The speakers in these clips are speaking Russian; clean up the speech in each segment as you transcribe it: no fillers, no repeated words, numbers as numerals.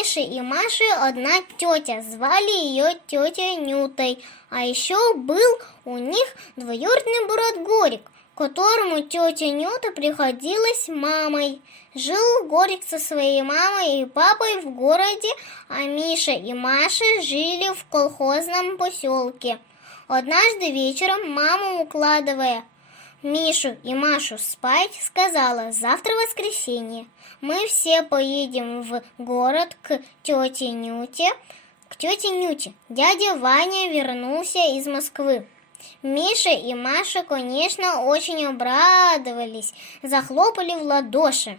Миши и Маши одна тетя, звали ее тетей Нютой. А еще был у них двоюродный брат Горик, которому тетя Нюта приходилась мамой. Жил Горик со своей мамой и папой в городе, а Миша и Маша жили в колхозном поселке. Однажды вечером мама, укладывая Мишу и Машу спать, сказала: завтра воскресенье, мы все поедем в город к тете Нюте. Дядя Ваня вернулся из Москвы. Миша и Маша, конечно, очень обрадовались, захлопали в ладоши.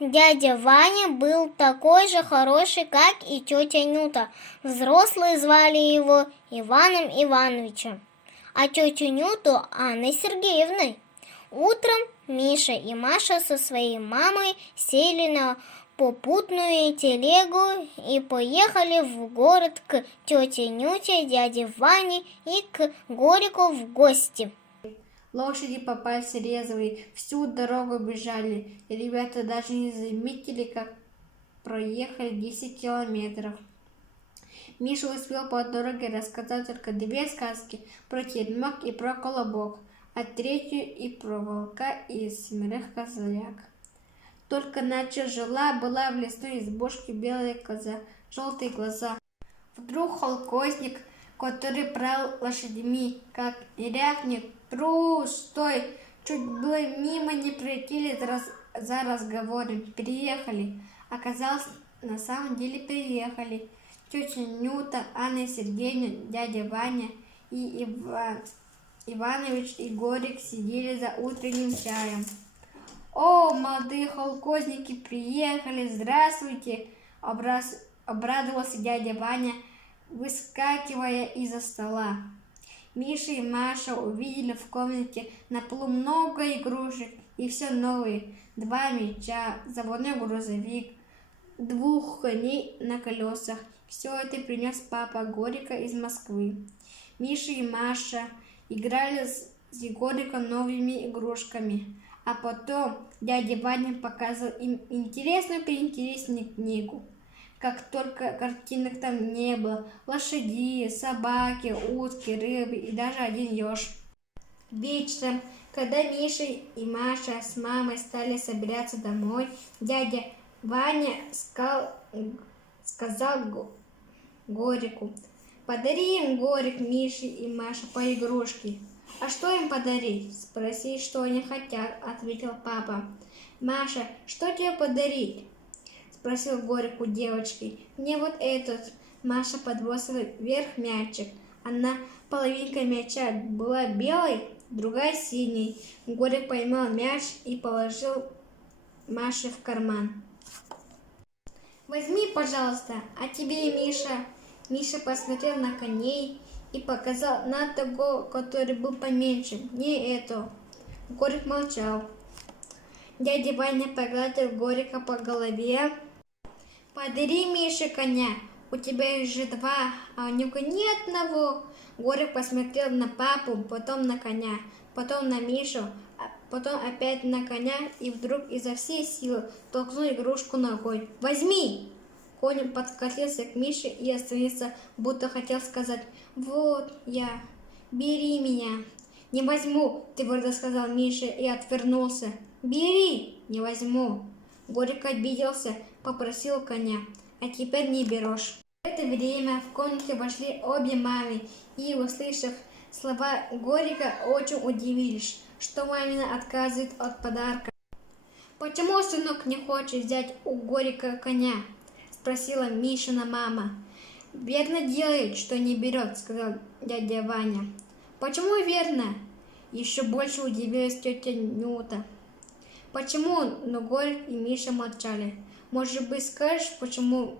Дядя Ваня был такой же хороший, как и тетя Нюта. Взрослые звали его Иваном Ивановичем, а тетю Нюту Анной Сергеевной. Утром Миша и Маша со своей мамой сели на попутную телегу и поехали в город к тете Нюте, дяде Ване и к Горику в гости. Лошади попались резвые, всю дорогу бежали, и ребята даже не заметили, как проехали 10 километров. Миша успел по дороге рассказать только 2 сказки про теремок и про колобок, а 3-ю и про волка и 7 козлят. Только ночью жила-была в лесной избушке белая коза, желтые глаза. Вдруг колхозник, который правил лошадьми, как и рявкнет: «Тру, стой!» Чуть было мимо не прилетели за разговором. Приехали. Оказалось, на самом деле приехали тетя Нюта, Анна Сергеевна, дядя Ваня и Иванович и Горик сидели за утренним чаем. «О, молодые колхозники приехали! Здравствуйте!» Обрадовался дядя Ваня, выскакивая из-за стола. Миша и Маша увидели в комнате на полу много игрушек, и все новые: 2 мяча, заводной грузовик, 2 коней на колесах. Все это принес папа Горика из Москвы. Миша и Маша играли с Егориком новыми игрушками, а потом дядя Ваня показал им интересную книгу. Как только картинок там не было: лошади, собаки, утки, рыбы и даже один еж. Вечером, когда Миша и Маша с мамой стали собираться домой, дядя Ваня сказал Горику: «Подари им, Горик, Мише и Маше по игрушке». «А что им подарить?» «Спроси, что они хотят», — ответил папа. «Маша, что тебе подарить?» — спросил Горик у девочки. «Мне вот этот». Маша подбросила вверх мячик. Одна половинка мяча была белой, другая синей. Горик поймал мяч и положил Маше в карман. «Возьми, пожалуйста, а тебе, Миша». Миша посмотрел на коней и показал на того, который был поменьше. «Не это». Горик молчал. Дядя Ваня погладил Горика по голове. «Подари Мише коня, у тебя их же 2, а у него ни одного». Горик посмотрел на папу, потом на коня, потом на Мишу, потом опять на коня и вдруг изо всей силы толкнул игрушку ногой. «Возьми!» Конь подкатился к Мише и остановился, будто хотел сказать: «Вот я, бери меня». «Не возьму», — твердо сказал Миша и отвернулся. «Бери!» «Не возьму». Горик обиделся, попросил коня: «А теперь не берешь». В это время в комнате вошли обе мамы и, услышав слова Горика, очень удивились, что мамина отказывает от подарка. «Почему сынок не хочет взять у Горика коня?» — спросила Мишина мама. «Верно делает, что не берет», — сказал дядя Ваня. «Почему верно?» — еще больше удивилась тетя Нюта. «Почему?» — но Горик и Миша молчали. «Может быть, скажешь, почему